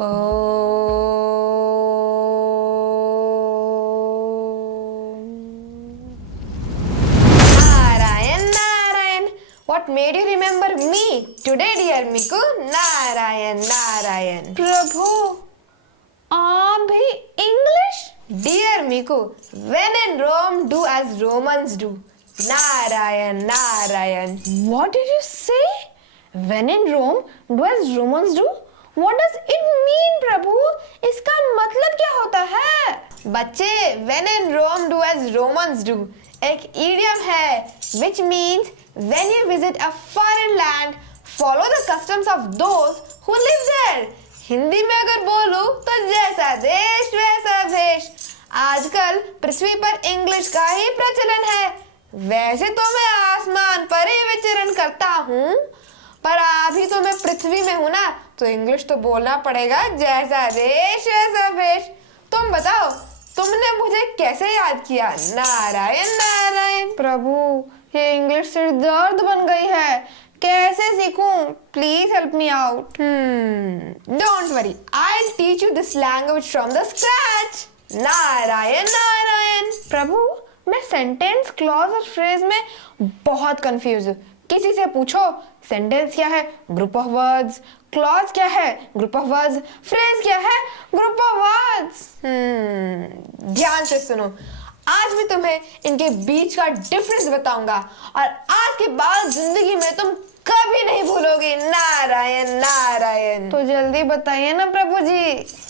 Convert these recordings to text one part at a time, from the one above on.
Narayan Narayan. What made you remember me today, dear Miku? Narayan Narayan. प्रभु आप भी English? Dear Miku, when in Rome, do as Romans do. Narayan Narayan. What did you say? When in Rome, do as Romans do? What does it mean, प्रभु? इसका मतलब क्या होता है? बच्चे, when in Rome, do as Romans do एक idiom है which means when you visit a foreign land, follow the customs of those who live there. Hindi में अगर बोलूं तो जैसा देश वैसा भेष. आजकल पृथ्वी पर इंग्लिश का ही प्रचलन है. वैसे तो मैं आसमान पर ही विचरण करता हूँ, पर अभी तो मैं पृथ्वी में हूँ ना, तो इंग्लिश तो बोलना पड़ेगा. जैसा देश वैसा भेष. तुम बताओ, तुमने मुझे कैसे याद किया? नारायण नारायण. प्रभु ये इंग्लिश सिर दर्द बन गई है. कैसे सीखूं? Please help me out. Don't worry, I will teach you this language from the scratch. Narayan Narayan. प्रभु मैं सेंटेंस, क्लॉज और फ्रेज में बहुत कंफ्यूज हूँ. किसी से पूछो सेंटेंस क्या है, ग्रुप ऑफ वर्ड्स. क्लॉज क्या है, ग्रुप ऑफ वर्ड्स. फ्रेज क्या है, ग्रुप ऑफ वर्ड्स. ध्यान से सुनो, आज मैं तुम्हें इनके बीच का डिफरेंस बताऊंगा और आज के बाद जिंदगी में तुम कभी नहीं भूलोगे. नारायण नारायण. तो जल्दी बताइए ना प्रभु जी.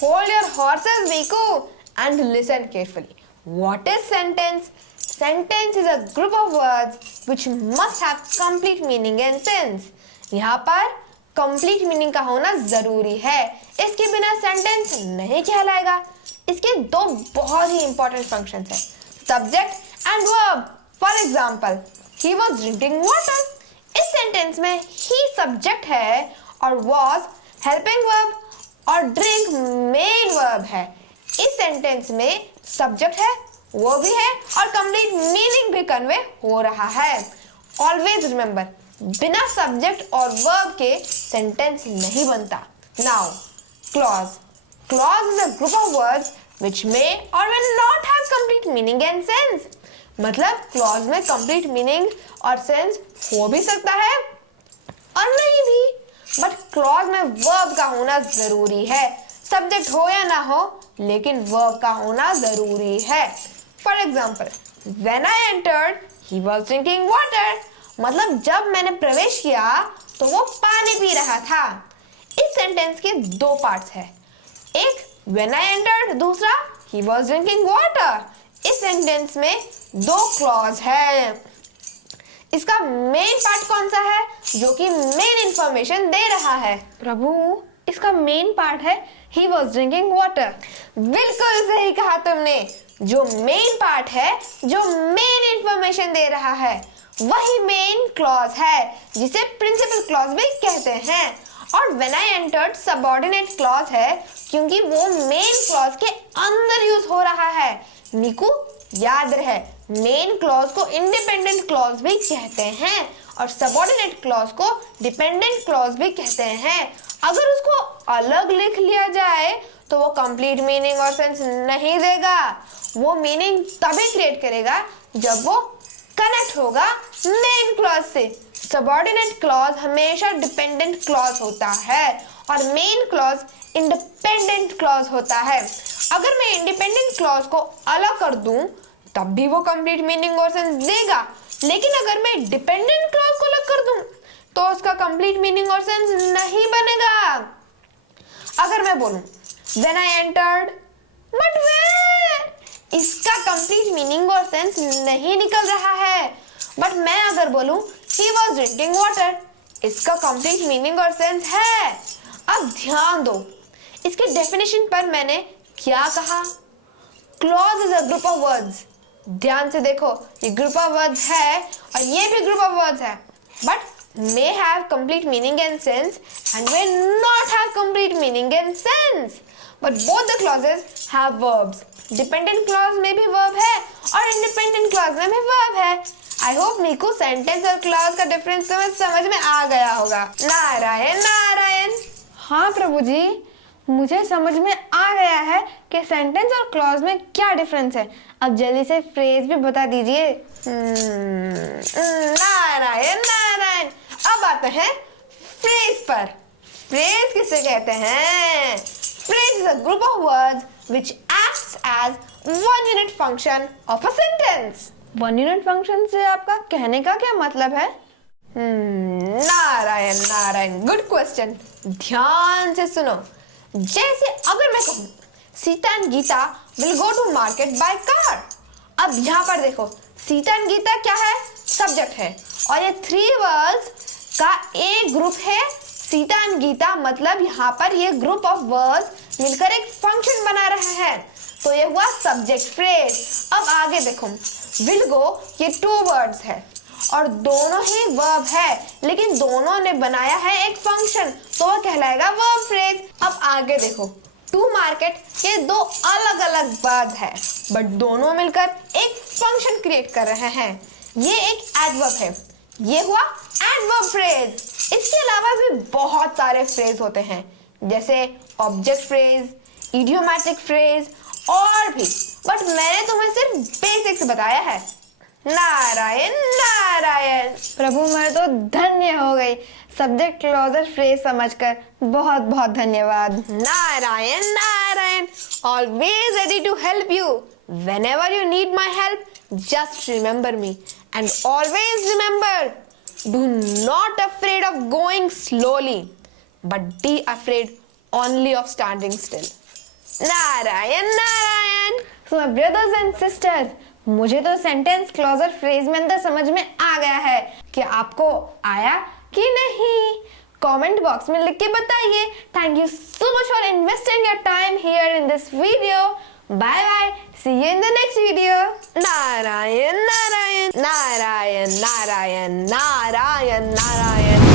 होल्ड योर हॉर्सेस मीकू and listen carefully. What is sentence? Sentence is a group of words which must have complete meaning and sense. यहाँ पर complete meaning का होना जरूरी है. इसके बिना sentence नहीं कहलाएगा. इसके दो बहुत ही important functions हैं, subject and verb. For example, he was drinking water. इस sentence में he subject है और was helping verb और drink main verb है. इस sentence में subject है, वो भी है और कंप्लीट मीनिंग भी कन्वे हो रहा है. ऑलवेज रिमेंबर, बिना सब्जेक्ट और वर्ब के सेंटेंस नहीं बनता. Now clause. Clause is a group of words which may और may not have complete meaning and sense. मतलब क्लॉज में कंप्लीट मीनिंग और सेंस हो भी सकता है और नहीं भी, बट क्लॉज में वर्ब का होना जरूरी है. सब्जेक्ट हो या ना हो, लेकिन वर्ब का होना जरूरी है. For example, when I entered, he was drinking water. मतलब जब मैंने प्रवेश किया तो वो पानी पी रहा था. इस सेंटेंस के दो पार्ट्स हैं. एक when I entered, दूसरा he was drinking water. इस सेंटेंस में दो क्लॉज है. इसका मेन पार्ट कौन सा है जो कि मेन इंफॉर्मेशन दे रहा है? प्रभु इसका मेन पार्ट है he was drinking water. बिल्कुल सही कहा तुमने. जो मेन पार्ट है, जो मेन इंफॉर्मेशन दे रहा है, वही मेन क्लॉज है जिसे प्रिंसिपल क्लॉज भी कहते हैं. और when I entered subordinate clause है क्योंकि वो मेन क्लॉज के अंदर यूज हो रहा है. मिकू याद रहे, मेन क्लॉज को इंडिपेंडेंट क्लॉज भी कहते हैं और सबऑर्डिनेट क्लॉज को डिपेंडेंट क्लॉज भी कहते हैं. अगर उसको अलग लिख लिया जाए तो वो कंप्लीट मीनिंग और सेंस नहीं देगा. वो मीनिंग तभी क्रिएट करेगा जब वो कनेक्ट होगा मेन क्लॉज से. सबऑर्डिनेट क्लॉज हमेशा डिपेंडेंट क्लॉज होता है और मेन क्लॉज इंडिपेंडेंट क्लॉज होता है. अगर मैं इंडिपेंडेंट क्लॉज को अलग कर दूं तब भी वो कंप्लीट मीनिंग और सेंस देगा, लेकिन अगर मैं डिपेंडेंट क्लॉज को अलग कर दूं तो उसका कंप्लीट मीनिंग और सेंस नहीं बनेगा. अगर मैं बोलूं when I entered, but where? इसका कंप्लीट मीनिंग और सेंस नहीं निकल रहा है. बट मैं अगर बोलूं he was drinking water, इसका कंप्लीट मीनिंग और सेंस है. अब ध्यान दो, इसके डेफिनेशन पर मैंने क्या कहा? Clause is a group of words. ध्यान से देखो, ये ग्रुप ऑफ वर्ड्स है और ये भी ग्रुप ऑफ वर्ड्स है, but may have complete meaning and sense and may not have complete meaning and sense. But both the clauses have verbs. Dependent clause में भी verb है और independent clause में भी verb है. I hope मीकू sentence और clause का difference तुम्हें समझ में आ गया होगा. नारायण नारायण. हाँ प्रभु जी, मुझे समझ में आ गया है कि सेंटेंस और क्लॉज में क्या डिफरेंस है। अब जल्दी से फ्रेज भी बता दीजिए। नारायण नारायण। अब आते हैं फ्रेज पर। फ्रेज किसे कहते हैं? Phrase is a group of words which acts as one unit function of a sentence. One unit function से आपका कहने का क्या मतलब है? Narayan Narayan, good question. ध्यान से सुनो। जैसे अगर मैं कहूं Sita and Gita will go to market by car. अब यहाँ पर देखो, सीता एंड गीता क्या है? सब्जेक्ट है, और ये थ्री वर्ड्स का एक ग्रुप है। सीता एंड गीता मतलब यहाँ पर ये ग्रुप ऑफ वर्ड्स मिलकर एक फंक्शन बना रहे हैं, तो ये हुआ सब्जेक्ट फ्रेज। अब आगे देखो, विल गो ये टू वर्ड्स है और दोनों ही वर्ब है, लेकिन दोनों ने बनाया है एक फंक्शन, तो वह कहलाएगा वर्ब फ्रेज। अब आगे देखो, टू मार्केट ये दो अलग अलग वर्ड है, बट दोनों मिलकर एक फंक्शन क्रिएट कर रहे हैं। ये एक एडवर्ब है, ये हुआ एडवर्ब फ्रेज। इसके अलावा भी बहुत सारे फ्रेज होते हैं, जैसे ऑब्जेक्ट फ्रेज, इडियोमैटिक फ्रेज और भी, बट मैंने तुम्हें सिर्फ बेसिक्स बताया है। नारायण नारायण। प्रभु मैं तो धन्य हो गई सब्जेक्ट क्लॉज और फ्रेज समझकर। बहुत बहुत धन्यवाद। Narayan Narayan. Always ready to help you. Whenever you need my help, just remember me. And always remember, do not afraid of going slowly, but be afraid only of standing still. Narayan Narayan. So my brothers and sisters, मुझे तो sentence clause और phrase में अंदर समझ में आ गया है। कि आपको आया कि नहीं? कमेंट बॉक्स में लिख के बताइए। Thank you so much for investing your time here in this video. Bye bye, see you in the next video. Narayan Narayan Narayan Narayan Narayan Narayan.